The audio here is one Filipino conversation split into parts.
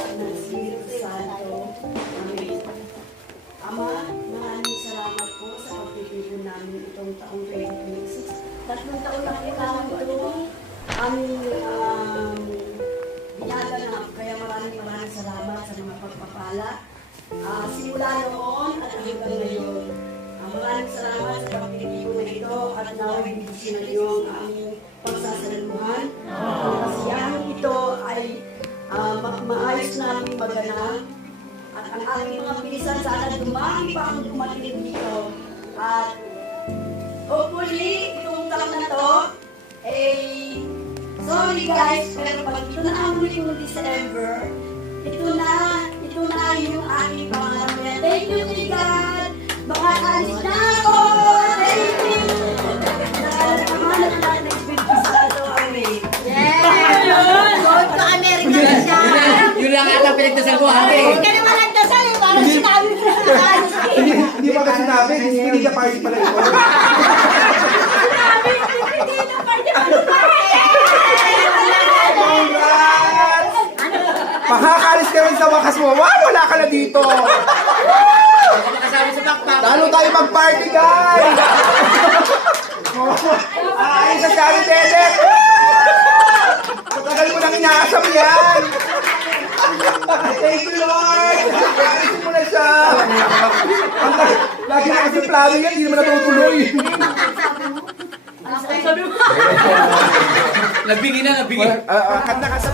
Espiritu Santo. Amen. Ama, maraming salamat po sa pagtitipon namin itong taong 2026. 3 taon na kailangan ito aming binaganap. Kaya maraming salamat sa mga pagpapala. Simula noon at hanggang ngayon. Maraming salamat sa pagtitipon na ito at naway bibigyan na niyo ang aming pagsasaluhan. Kasiyahan ito ay maayos namin maganap. At ang aming mga pinisan sana dumami pa ang dumating dito. At hopefully, itong taon na to, sorry guys, pero pag ito na ang yung December, ito na yung aking pangarap. Thank you, God! Mga alis na ako! Thank you! Nakakamanap na next week sa ito, Amen. Yes! Going to America na siya! Yun lang ata pinagdasal ko, ate. Hindi ka naman nagdasal eh, parang sinabi mo na Hindi pa kasi sinabi, hindi ka party pala ito. sinabi, hindi na party Makakalis ka rin sa wakas mo. Wow, wala ka na dito. Kasama sa backpack. Lalo tayo mag-party, guys. Ay, sa Shari Dedek. Matagal mo nang inaasam yan. Thank you, Lord. Ayos mo na siya. Lagi na kasi plano yan, hindi naman natutuloy. Nagbigay na, nagbigay. Kanta ka sa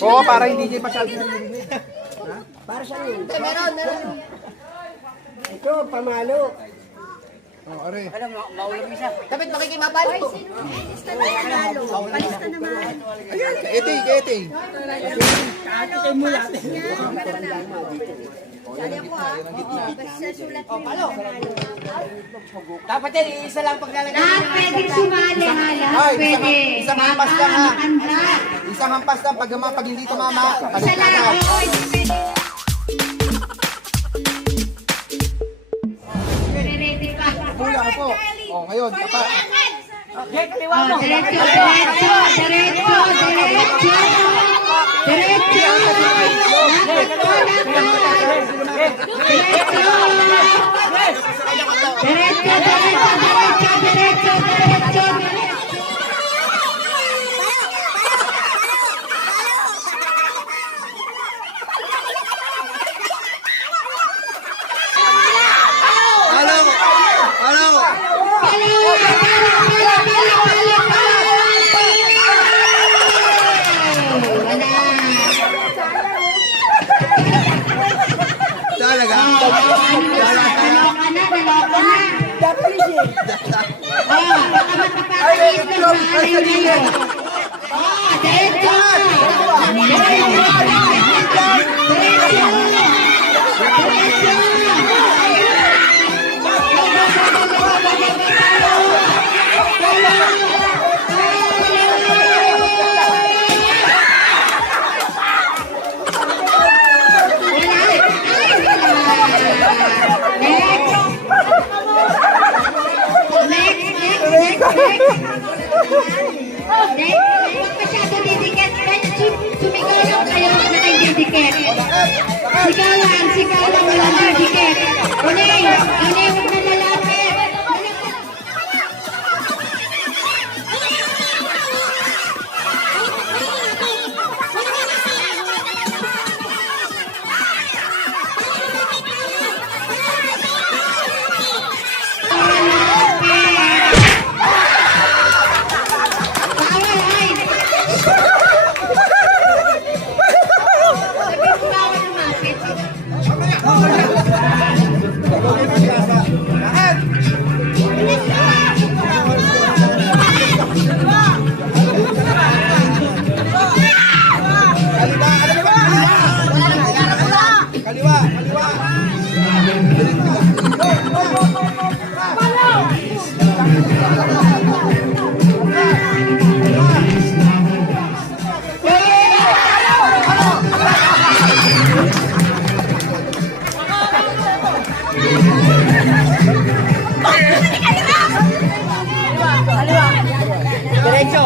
Oo, para hindi niya masyado narinig. Para sa inyo. Meron. Ito, pamalo. Oo, are. Dapat makikimapalo. Palista na yan, lalo. Palista naman. Ayan, kaete. Sali ako ha. Basta sulat mo yung panalo. Dapat yan, isa lang paglalagay. Lahat pwede sumali ha, lahat Ay, pwede. isang hampas lang ha. Makakanta. Isang hampas lang pag hindi tumama. Isa lang, oo, hindi pwede. Ready pa. Kuya ko po. Oh, ngayon, papa. Okay, kaliwa mo. Diretso. Talaga? Masyado didikit. Sumigaw lang kayo na kayo didikit. Sigaw lang, wala na dikit. Unay, huwag na lalapit. Bawal lumapit. Diretso.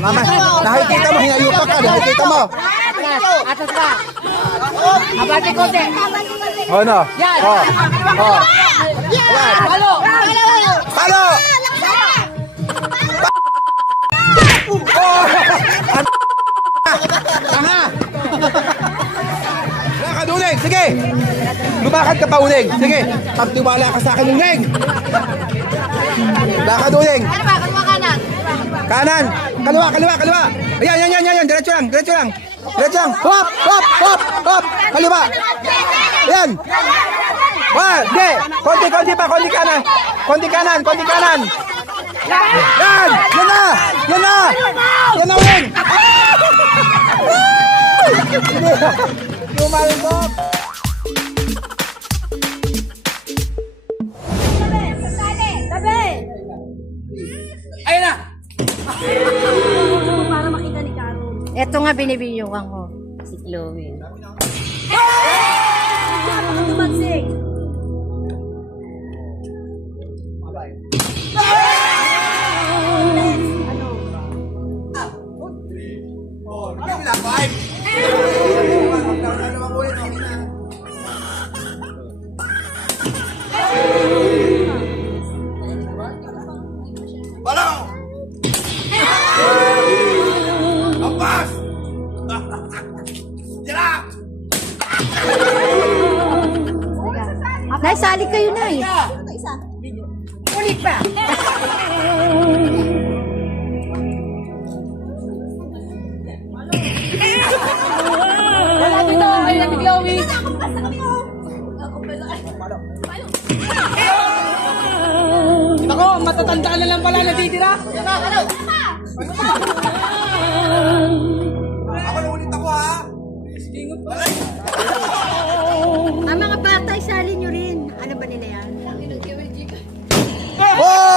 Mamaya. Nakikita mo, hinayupak ka. Nakikita mo. Atas ka. Abante konti. Ano? Yan. Yan. Halo. Palo! Tanga! Lakad, Uling! Sige! Lumakad ka pa, Uling! Sige! Magtiwala ka sa akin, Uling! Lakad, Uling! Kanan! Kaliwa! Ayan! Diretso lang! Diretso lang! Hop! Kaliwa! Ayan! Hindi! Konti pa! Konti kanan! Yan! Yan na, Uling! Lumalbog! Ayun na. Para makita ni Carol. Ito nga binibiyukan ko. Si Chloe. Tumagsik. Naisali kayo na eh. Ulit pa. Wala dito. Ayun na Chloe. Ako, matatanda na lang pala natitira. Ang mga bata, isali nyo rin. Ano ba nila yan? Oh! Oh!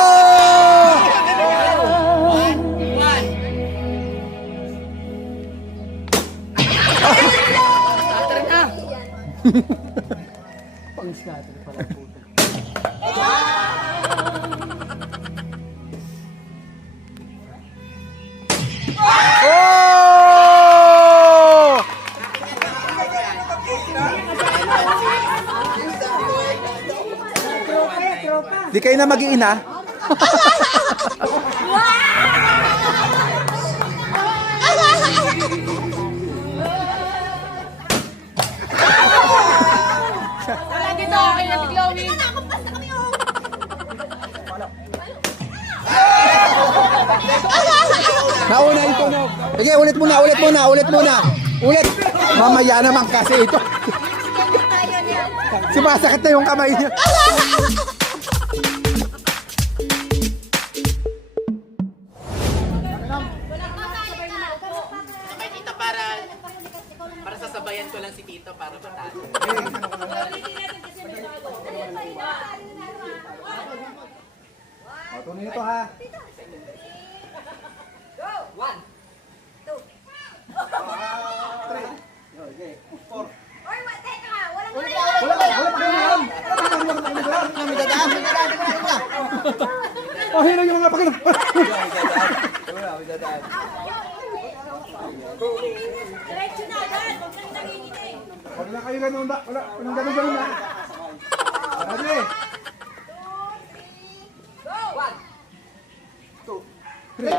Di kayo na mag-iina? Wala dito. Ayun na Chloe. Nauna ito na. Sige, ulit muna. Ulit. Mamaya naman kasi ito. Sumasakit na yung kamay niya. Tita, para sasabayan ko lang si Tito para matalo. Tunay ito ha. Oh, hilang yung mga pakilang. Wala kayo ganun ba? Wala ganun na. Ready? 1, 2, 3.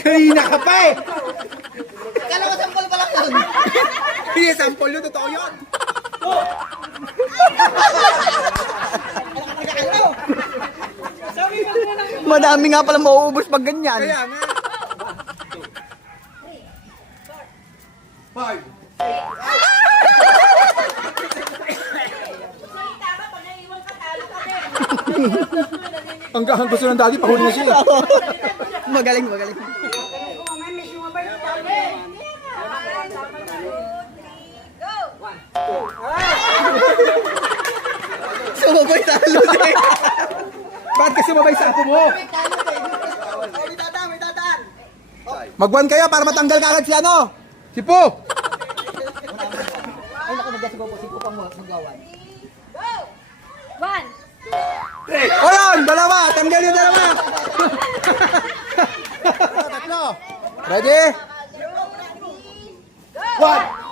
Kanina ka pa eh! Kala ko sampol pa lang yun. Hindi, sample yun. Totoo yun. Madami nga pala mauubos pag ganyan. Kaya nga. 5. Hanggang gusto ng daddy, pahuli na siya. Magaling. Sumabay talo din. Ba't kasi mabay sa apo mo? Mag-1 kayo para matanggal ka agad si ano? Si Po. Ay, naku, nandiyan si Bobo. Si Pupang magawan. One. O yun, dalawa. Tanggal yung dalawa. Tatlo. Ready? 1.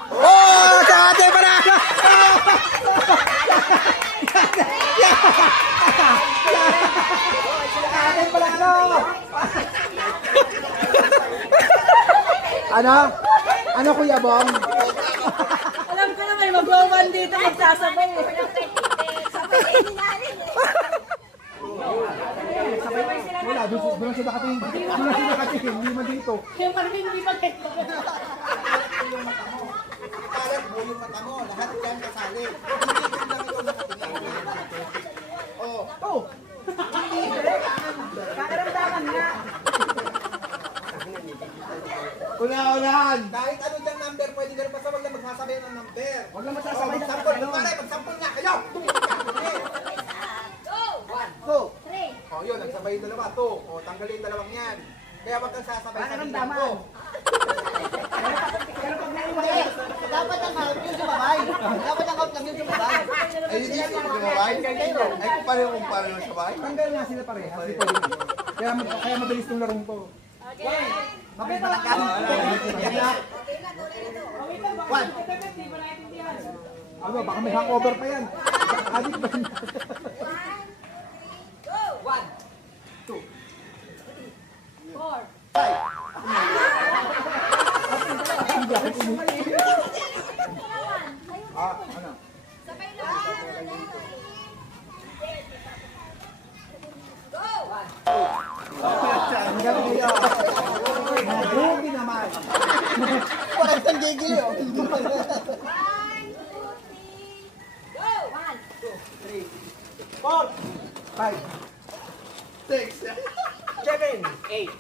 Oh, sa ating panalo. Sa ating panalo. Ano? Ano Kuya Bong? Alam ko na may mag-1 dito magsasabay eh. Wala, doon sila nakatingin. Doon sila nakatingin, hindi man dito. Yung parang hindi pa kayo. Kalat mo yung mata mo. Lahat yan kasali. Oh! Kakaramdaman nga. Una-unahan! Kahit ano dyan number, pwede ka rin basta wag lang magsasabay ng number. Huwag lang magsasabay ng Magsampol, number. pare, magsampol nga kayo. Two. Three. O yun, nagsabay yung dalawa, 2. O tanggalin yung dalawang yan. Kaya wag kang sasabay sa bilang ko. Dapat ang out yung sumabay. Dapat ang out lang yung sumabay. Ay, hindi sila sumabay. Ay, kung paano yung sabay? Tanggal nga sila pareha. Kaya mabilis yung larong to. Mabilis na lang. One. Ano, baka may hangover pa yan. Adik ba yun? Ano? Ang galing niya. Bugi naman. Parang isang gigil yun. 4, 5, 6, 7, 8.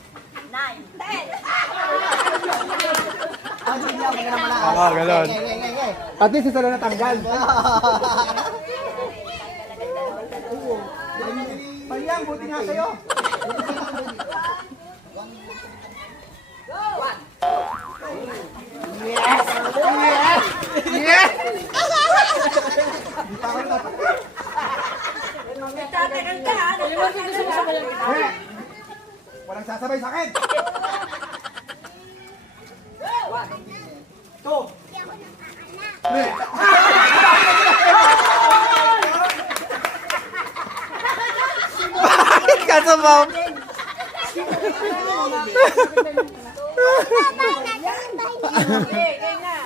Ah, galon. At least isa lang natanggal. Payang, buti nga sa'yo. Yes! Yes! Yes! Tatagal ka ha. Eh, walang sasabay sa akin. 2, 3. Bakit ka sumaw? Okay, kaya na.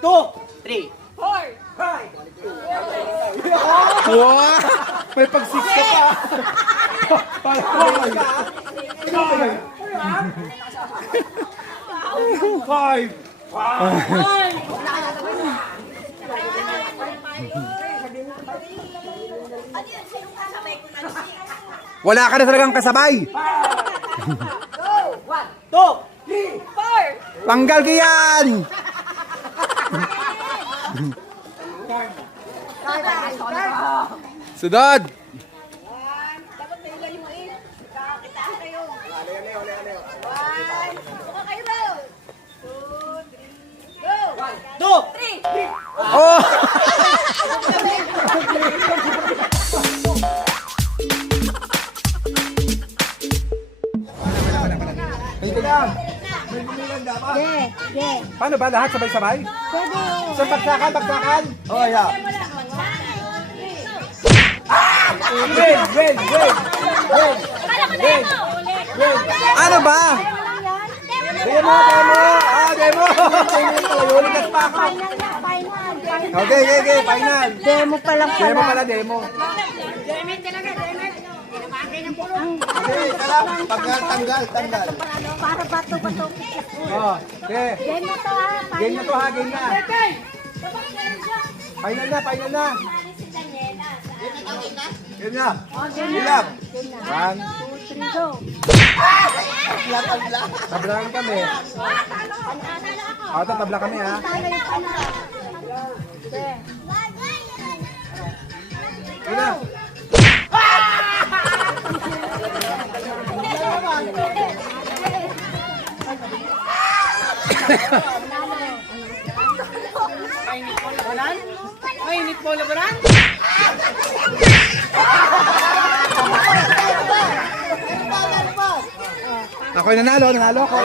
2, 3. 4. 5. Wow! May pag-six ka pa. Five. Wala ka na talagang kasabay. 2, 4. Tanggal ka yan. Sudod. Dapat may iba yung eh. Kakakitaan kayo. One. Buka kayo daw. 2, 3. Go. 3. Oh! Dito lang. May bumilang dapat. Paano ba lahat sabay-sabay? Pwede. So bagsakan, bagsakan? Oh, yeah. Win, win, win. Win. Win. Win. Ano ba? Demo, demo. Ah, demo. Uligas pa ako. Okay, okay, okay. Final. Demo pa lang Demo pala, demo. Diamond talaga, diamond. Tinamakay ng pulo. Okay, tanggal, tanggal, tanggal. Para bato-bato. Oh, okay. Demo to ha. Game na to ha, game na. Okay. Final na, final na. Game na. Game na. 1. 3, go. Tablahan kami. Ito, tabla kami ha. Game na. Mainit po labaran? Ako yung nanalo ako.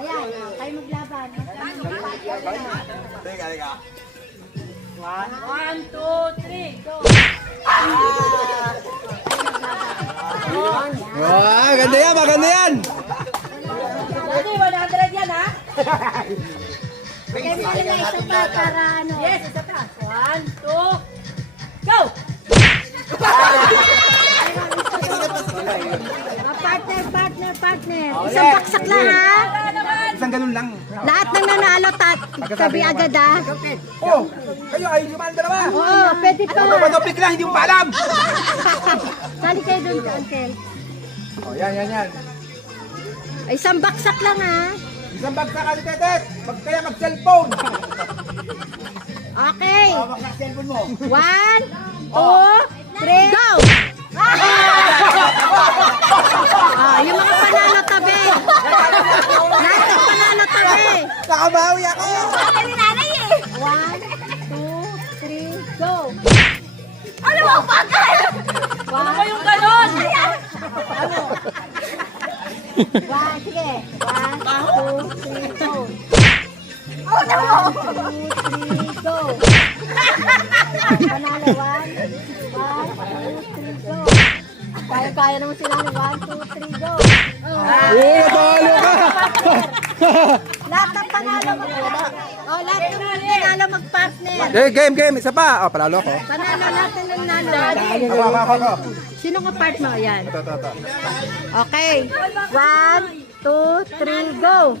Ayan, kayo maglaban. One, two, three, go! Wow, ganda yan, maganda yan. Pwede, 100 yan ha? Kaya mo na isa pa para ano. Yes, isa pa. One, two, go! Partner. Isang baksak lang ha. Isang ganun lang. Lahat ng nanalo, sabi agad ha. Oh, kayo ay lumaan dalawa. Oo, pwede pa. Ano ba topic lang, hindi mo pa alam. Sali kayo dun, Uncle. Oh, yan. Ay, isang baksak lang ha. Isang bagsak ka ni Tetet. Kaya mag-cellphone. Okay. Bagsak cellphone mo. 1, 2, 3, go! Yung mga panalo tabi. Lahat ng panalo tabi. Nakabawi ako. 1, 2, 3, go! Ano ba yung ganon? Sige. 1, 2, 3, go! 1, 2, 3, go! Panalo, 1, 2, 3, go! Kaya naman sila ng 1, 2, 3, go! Talo ka. Lahat ng panalo lahat ng panalo mag-partner. Game. Isa pa. Oh, palalo ako. Panalo lahat ng nanalo. Ako. Sino ka part mo? Ayan. Ito. Okay. 1, 2, 3, go!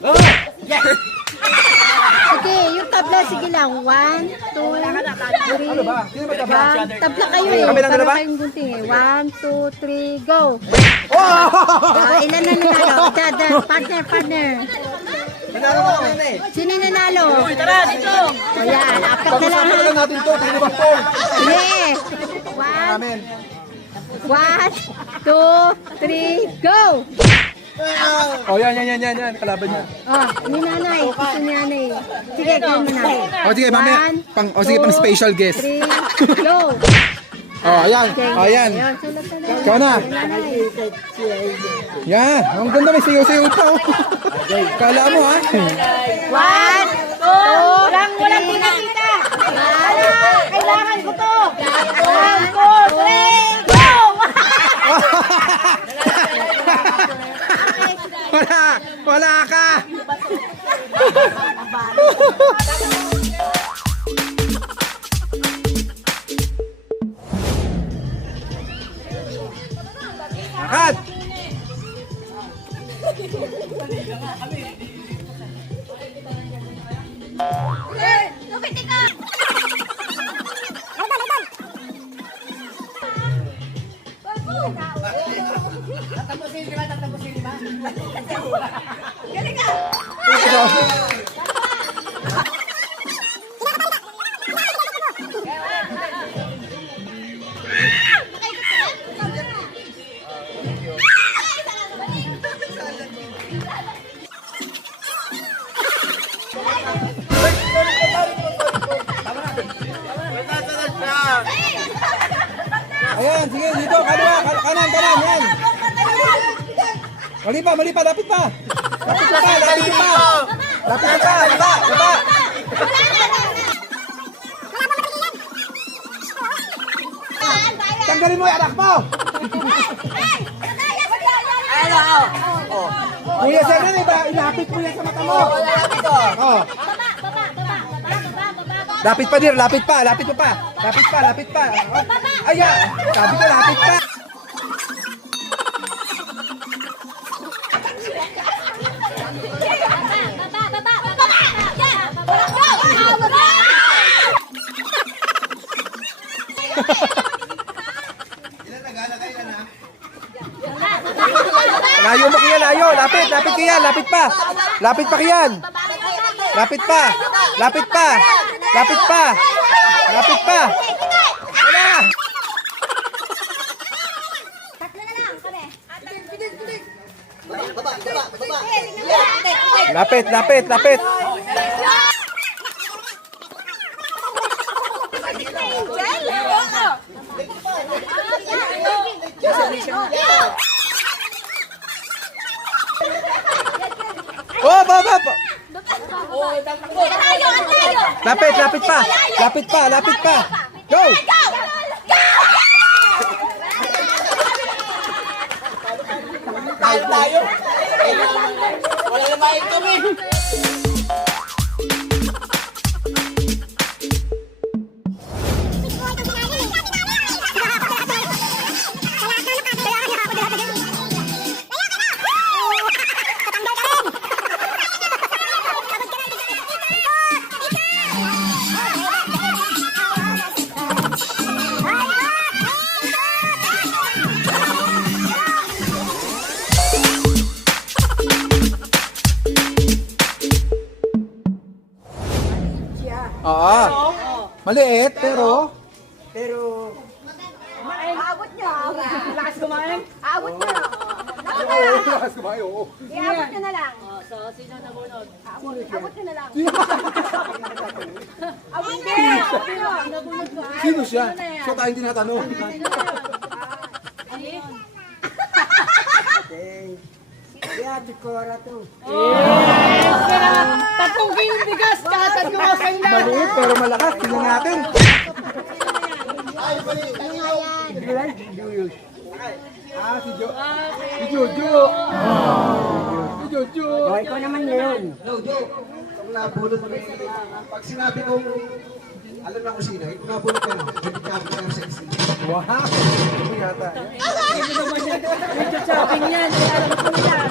Sige, yung tabla, sige lang. 1, 2, 3. Ano ba? Sino ba tabla? Tabla kayo eh. Kami lang Para dalawa? kayong gunting eh. 1, 2, 3, go! Oh! Ilan na nanalo? Partner. Nanalo ko na eh. Sino nanalo? Tara, dito! Ayan, apat na lang Pag-usapan ha. lang natin to. Sino ba Paul? Sige. 1, Amen. 2, 3, go! Oh, yan. Kalaban niya. Ni nanay. Gusto ni nanay. Sige, kayo muna. Oh, sige, mamaya. Pang special guest. 3, go! Oh, ayan. Ayun, sulat na lang. Ikaw na. Nanay. Yan. Ang ganda, may sayo-sayo pa. Oh. Kala mo, ha? 1, 2, walang pinakita. Kailangan ko to. 1, 2, 3, go! Wala ka. Cut. Ayan, sige, dito, kaliwa, kanan, yan. Mali pa, lapit pa. Baba. Tanggalin mo yung anak mo. Kuya Sir, ilapit mo yan sa mata mo. Oh. Lapit pa, dear, lapit pa. Oh. Ayan, sabi ko, lapit pa. Baba! Layo mo kaya, layo. Lapit kaya, lapit pa. Lapit pa kiyan. Lapit pa. Lapit pa. Lapit pa. Lapit pa. Wala. Tatlo na lang kami. Lapit, lapit, lapit. Oh, baba. Lapit, lapit pa. Lapit pa, lapit pa. Go. Tayo. Wala na main kami. Oo. Maliit, pero... Aabot niya. Lakas kumain. Aabot niya. Lakas kumain, oo. Iabot niya na lang. So, sino nabunod? Abot niya na lang. Abot niya. Nabunod ko. Sino siya? So tayong tinatanong. Tatlong kayong bigas. Katad ko nga sa inyo. Maliit, pero malakas. Tingnan natin. Si Jojo. Si Jojo. Ikaw naman yun. Nabulot mo pag sinabi kong alam na kung sino, ito nabulot ko no, hindi ka ako ng sexy. Wow. Ito yata. Medyo chopping yan. Alam ko na yan.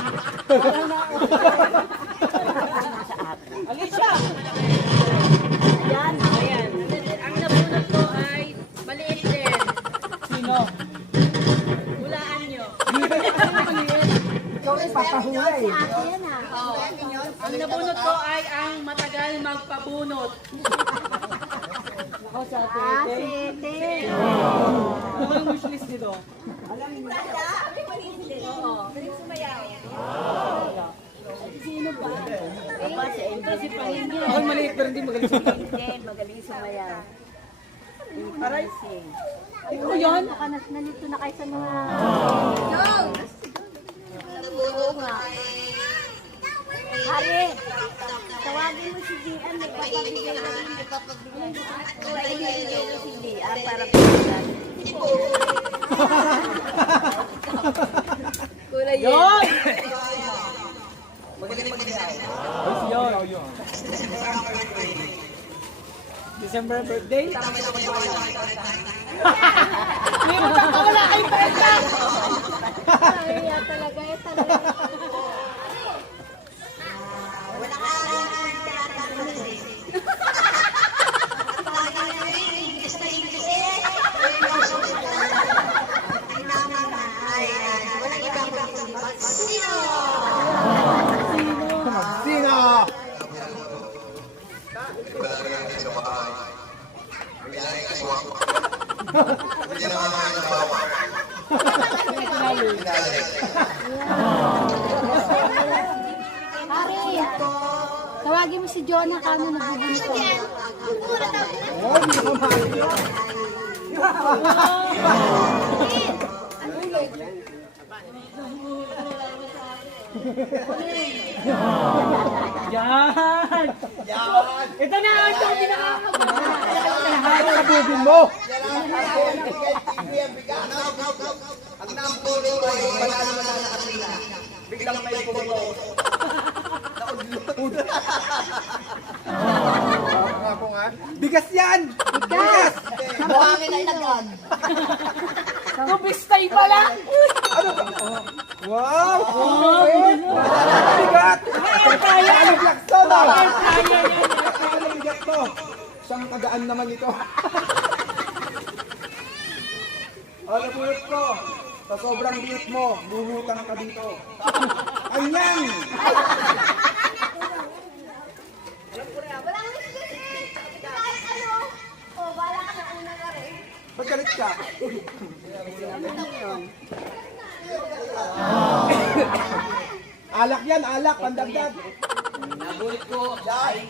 Alicia! Ayan. Ayan. Ang nabunod ko ay maliit din. Sino? Hulaan nyo. Ikaw ay papahulay. Ate yan ah. Ang nabunod ko ay ang matagal magpabunot. Ako sa Ah, sete. Ano ang wishlist nito? Sino ba? Si Panginoon. Ako maliit pero hindi magaling sa Magaling sumayaw. Aray. Ikaw yun? Nalito na kayo sa mga... Oo nga. Hari, tawagin mo si Dian, magpapabigay na rin, magpapabigay na si Dian para pagkakas. Kulay yun. Yun! December birthday? Meron ka wala kayong pesta! Ay, talaga, talaga. Sino? Hari, tawagin mo si Jonah kano nagbubunot ko. Oh, hindi ko mahal. Yan! Ito na! Ito ang Kabugin mo. Ang nampuli ko ay panalo na nakapila. Biglang may pumutok. Ako nga. Bigas yan! Bigas! Buhangin ay nagod. Kubistay pa lang! Wow! Bigat! Kaya! Ano bigas to? Kaya yan! Ano bigas to? Siyang tagaan naman ito. Ano pulot ko? Sa sobrang liit mo, lulutang ka dito. Anyan! Kahit ano. Oh, wala ka na una ka rin. Ba't galit ka? Alak yan, alak, pandagdag. Nagulit ko ay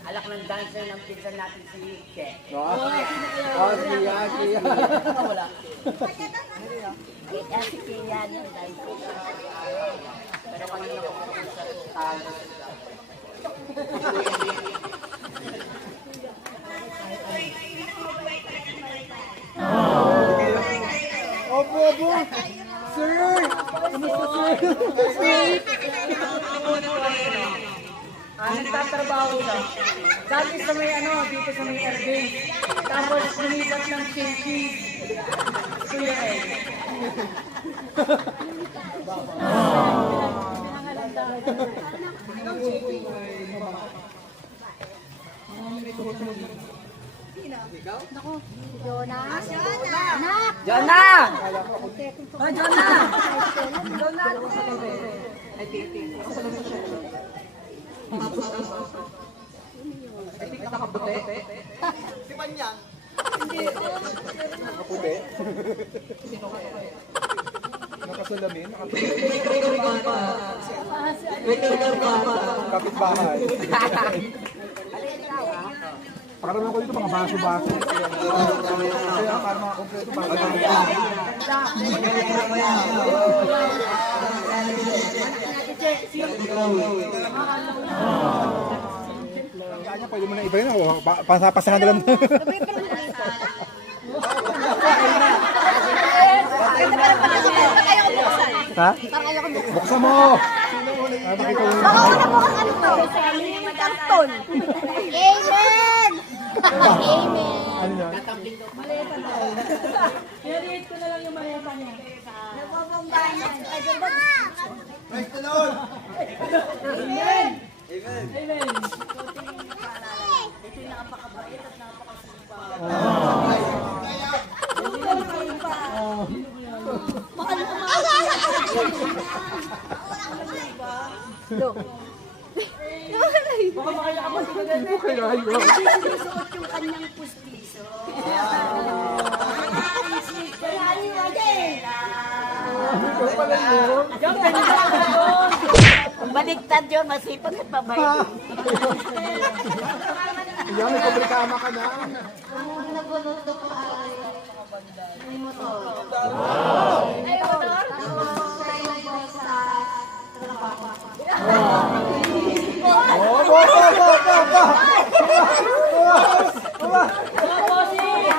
alak ng dancer ng pinsan natin si Che. Oh, siya. Wala. Kaya si Kian yung dahil. Pero kanina ko sa tago. Opo. Sir! Kamusta, sir? Nagtatrabaho siya. Dati sa may dito sa may airbase. Tapos lumipat ng Chinky. Kuya eh. Jonas. Jonah! Nakaputi. Nakasalamin. Kapit-bahay. Pakaramihan ko dito mga baso-baso. Kaya para mga kompleto kanya pwede mo na iba yun. Pasapasahan na lang. Ha? Buksan mo! Makita mo. Baka una bukas ano to? Karton. Amen! Amen. Ano yan? Pinaliit ko na lang yung maleta niya. Nababambayan. Praise the Lord! Amen! Baka makaya ka pa dito ganun. Kaya yun. Sinusuot yung kanyang pustiso. Kaya yun din. Ikaw pala yun. Yung ganito doon. Baliktad yun, masipag at mabait. Yan, may pabrikama ka na.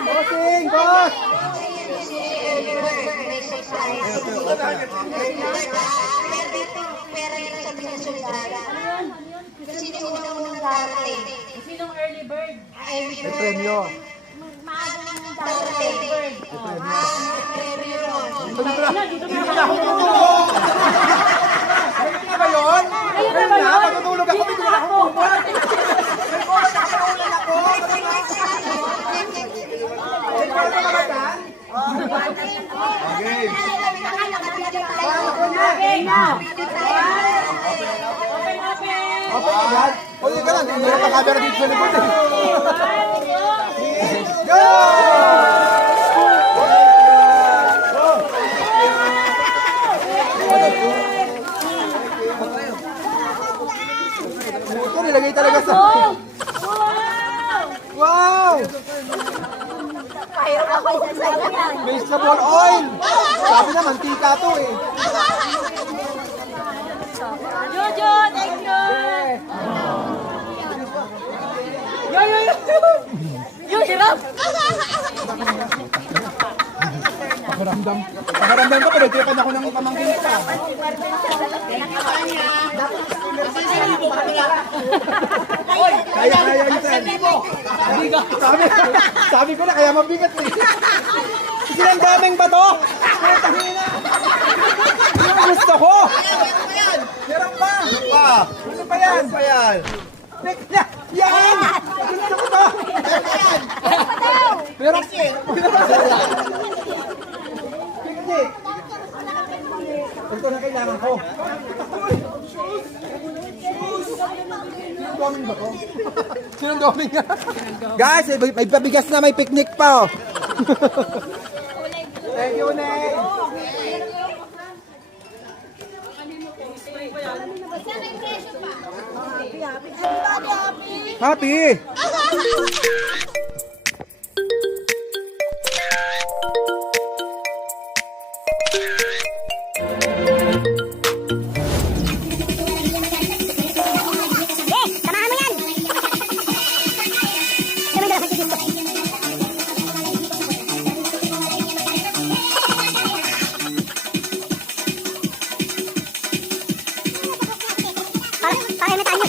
Bossing, boss! Sinong early bird? May premyo. Ayun na ba yun? Ayun na, matutulog ako, bigla ako. May bola na kaulan ako. May bola na kamatan? Okay. Okay, agad. Huwag ka lang, hindi mo pa camera dito sa likod eh. Go! Ito nilagay talaga sa... Wow! Vegetable oil! Sabi na, mantika to eh. Jojo, thank you! Yo! Yung hirap! Pakiramdam ko, pero tiyakan ako ng pamangkin ko. Kaya yun, sir. Sabi ko na, kaya mabigat eh. Sige, ang daming bato. Putangina. Yung gusto ko. Meron pa. Ano pa yan? Yan! Gusto ko to. Meron. Hindi. Ito na kailangan ko. Sinong ba to? Sinong doming nga? Guys, may pabigas na, may picnic pa oh. Thank you, Neng. Happy! Para may tayo